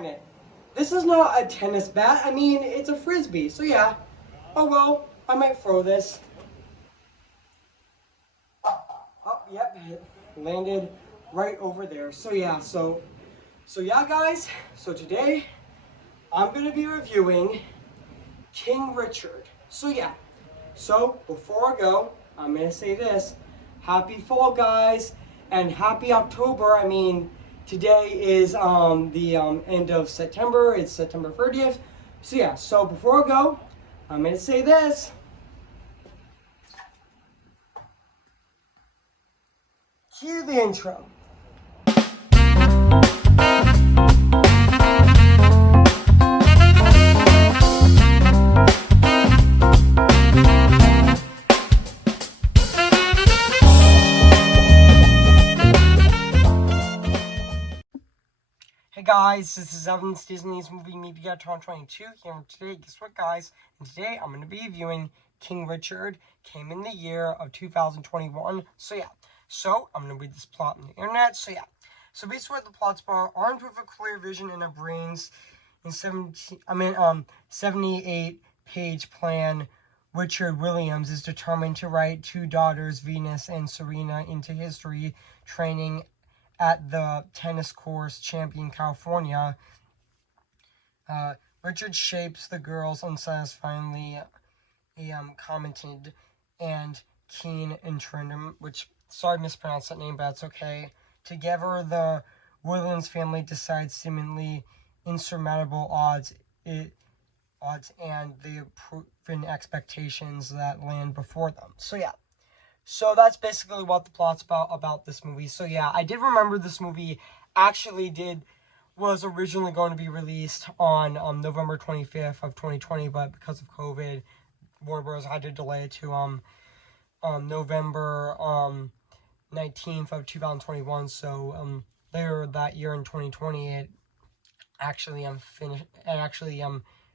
minute. This is not a tennis bat. I mean, it's a frisbee. So yeah. Oh well, I might throw this. Oh, yep, it landed right over there. So yeah, so yeah, guys. So today I'm gonna be reviewing King Richard. So yeah. So before I go, I'm gonna say this: Happy Fall, guys, and Happy October. I mean, today is the end of September. It's September 30th. So yeah. So before I go, I'm gonna say this. Cue the intro. Hey guys, this is Evan's Disney's Movie Media Guide 2022 here, and today, guess what, guys? And today I'm going to be reviewing King Richard. Came in the year of 2021. So yeah, so I'm going to read this plot on the internet. So yeah, so basically what the plot's about: armed with a clear vision and a brains in 78-page plan, Richard Williams is determined to write two daughters, Venus and Serena, into history, training at the tennis course champion California. Richard shapes the girls unsatisfyingly commented and keen and Trindam, which, sorry I mispronounced that name, but that's okay. Together, the Williams family decides seemingly insurmountable odds and the proven expectations that land before them. So yeah. So that's basically what the plot's about this movie. So yeah, I did remember this movie actually was originally going to be released on November 25th of 2020, but because of COVID, Warner Bros. Had to delay it to November 19th of 2021. So later that year in 2020, it actually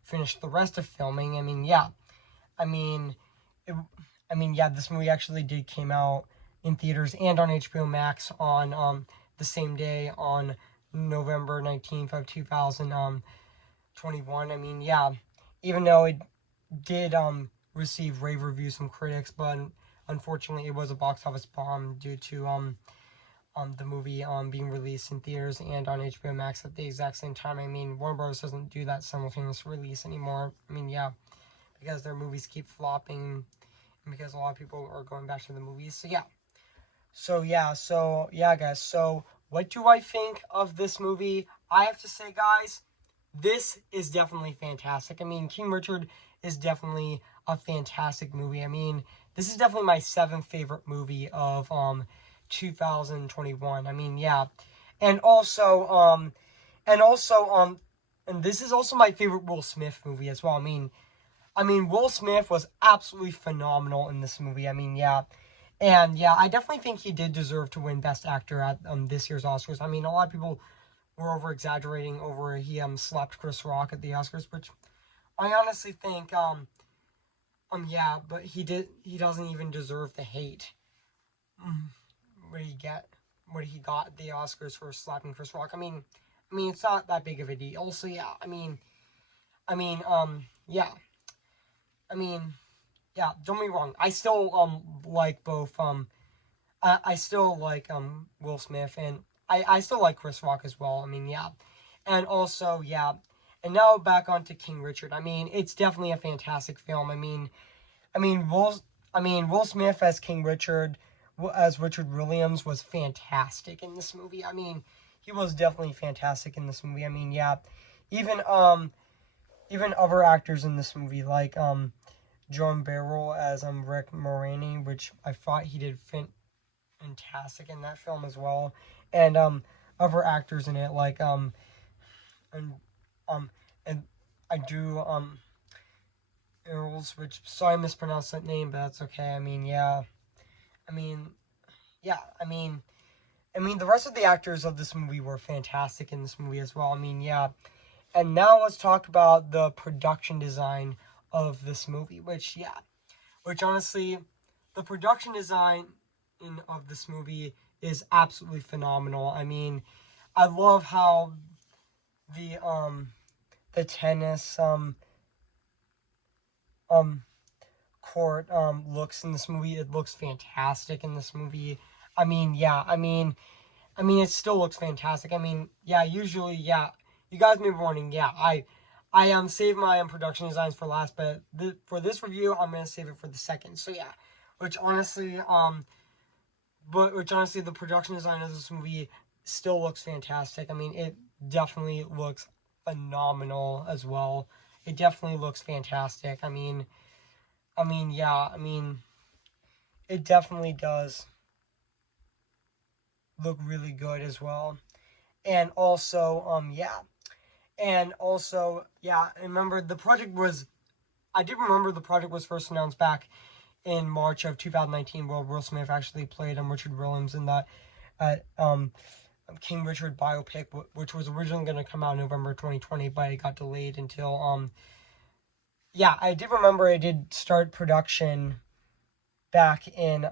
finished the rest of filming. I mean, yeah. This movie actually came out in theaters and on HBO Max on the same day, on November 19th of 2021. I mean, yeah, even though it did receive rave reviews from critics, but unfortunately it was a box office bomb due to the movie being released in theaters and on HBO Max at the exact same time. I mean, Warner Bros. Doesn't do that simultaneous release anymore. I mean, yeah, because their movies keep flopping, because a lot of people are going back to the movies. So yeah. So yeah, guys. So what do I think of this movie? I have to say, guys, this is definitely fantastic. I mean, King Richard is definitely a fantastic movie. I mean, this is definitely my 7th favorite movie of 2021. I mean, yeah. And also and this is also my favorite Will Smith movie as well. I mean, Will Smith was absolutely phenomenal in this movie. I mean, yeah. And yeah, I definitely think he did deserve to win Best Actor at this year's Oscars. I mean, a lot of people were over-exaggerating over he slapped Chris Rock at the Oscars, which I honestly think, yeah, but he doesn't even deserve the hate. What he got at the Oscars for slapping Chris Rock. I mean, it's not that big of a deal. So yeah, yeah. Yeah, don't get me wrong. I still like both I still like Will Smith, and I still like Chris Rock as well. I mean, yeah. And also, yeah. And now back onto King Richard. I mean, it's definitely a fantastic film. Will Smith as King Richard, as Richard Williams, was fantastic in this movie. I mean, he was definitely fantastic in this movie. I mean, yeah. Even other actors in this movie, like John Barrell as Rick Moranis, which I thought he did fantastic in that film as well, and other actors in it, like and I do Earls, which, sorry I mispronounced that name, but that's okay. I mean, yeah. I mean, yeah. The rest of the actors of this movie were fantastic in this movie as well. I mean, yeah. And now let's talk about the production design of this movie, which honestly, the production design of this movie is absolutely phenomenal. I mean, I love how the tennis court looks in this movie. It looks fantastic in this movie. I mean, yeah, I mean, it still looks fantastic. I mean, yeah, usually, yeah, you guys may be wondering, yeah, I save my production designs for last, but for this review, I'm gonna save it for the second. So yeah, which honestly, the production design of this movie still looks fantastic. I mean, it definitely looks phenomenal as well. It definitely looks fantastic. Yeah, it definitely does look really good as well. And also, yeah. And also, yeah, I remember I did remember the project was first announced back in March of 2019, where Will Smith actually played Richard Williams in that King Richard biopic, which was originally going to come out in November 2020, but it got delayed until, yeah, I did remember it did start production back in,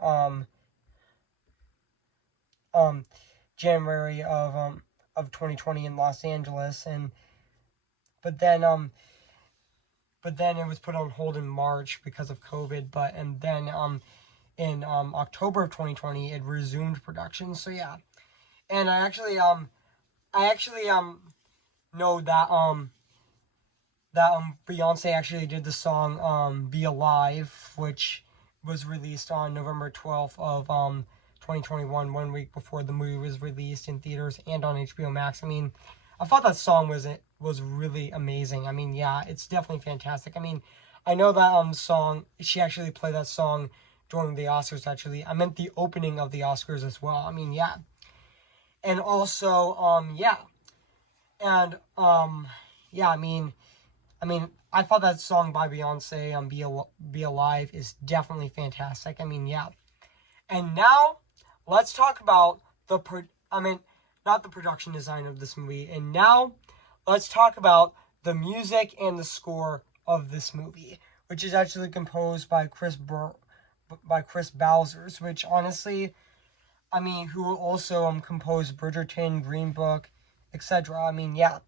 January of 2020 in Los Angeles, but then it was put on hold in March because of COVID, and then in October of 2020 it resumed production. So yeah. And I actually know that Beyonce actually did the song Be Alive, which was released on November 12th of 2021, 1 week before the movie was released in theaters and on HBO Max. I mean, I thought that song was really amazing. I mean, yeah, it's definitely fantastic. I mean, I know that song, she actually played that song during the Oscars. Actually, I meant the opening of the Oscars as well. I mean, yeah. And also yeah. And yeah, I mean, I thought that song by Beyonce, Be Alive, is definitely fantastic. I mean, yeah. And now, let's talk about not the production design of this movie. And now, let's talk about the music and the score of this movie, which is actually composed by Chris Bowsers, which honestly, I mean, who also composed Bridgerton, Green Book, etc. I mean, yeah.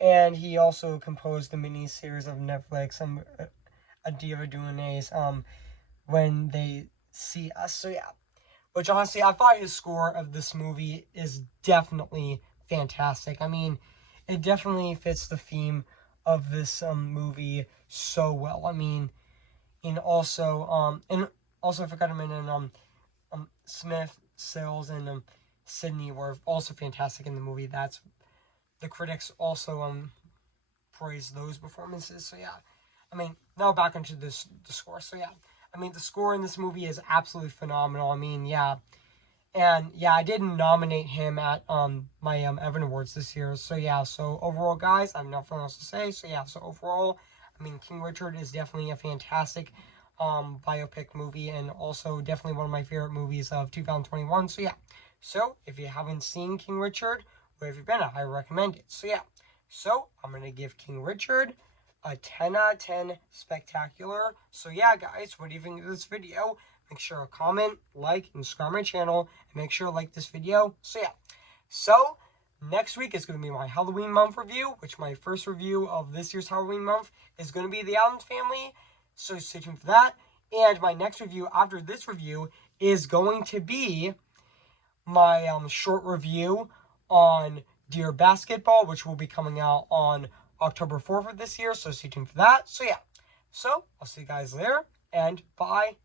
And he also composed the miniseries of Netflix, A Diva Dunays, When They See Us. So yeah, which honestly, I thought his score of this movie is definitely fantastic. I mean, it definitely fits the theme of this movie so well. I mean, and also I forgot to mention Smith, Sills, and Sydney were also fantastic in the movie. That's the critics also praise those performances. So yeah, I mean, now back into the score. So yeah, I mean, the score in this movie is absolutely phenomenal. I mean, yeah. And yeah, I did nominate him at my Evan Awards this year. So yeah, so overall, guys, I have nothing else to say. So yeah, so overall, I mean, King Richard is definitely a fantastic biopic movie, and also definitely one of my favorite movies of 2021. So yeah, so if you haven't seen King Richard, where have you been? I recommend it. So yeah, so I'm gonna give King Richard a 10 out of 10 spectacular. So yeah, guys, what do you think of this video? Make sure to comment, like, and subscribe my channel, and make sure to like this video. So yeah, so next week is going to be my Halloween month review, which my first review of this year's Halloween month is going to be The Addams Family. So stay tuned for that. And my next review after this review is going to be my short review on Dear Basketball, which will be coming out on October 4th of this year. So stay tuned for that. So yeah, so I'll see you guys later, and bye.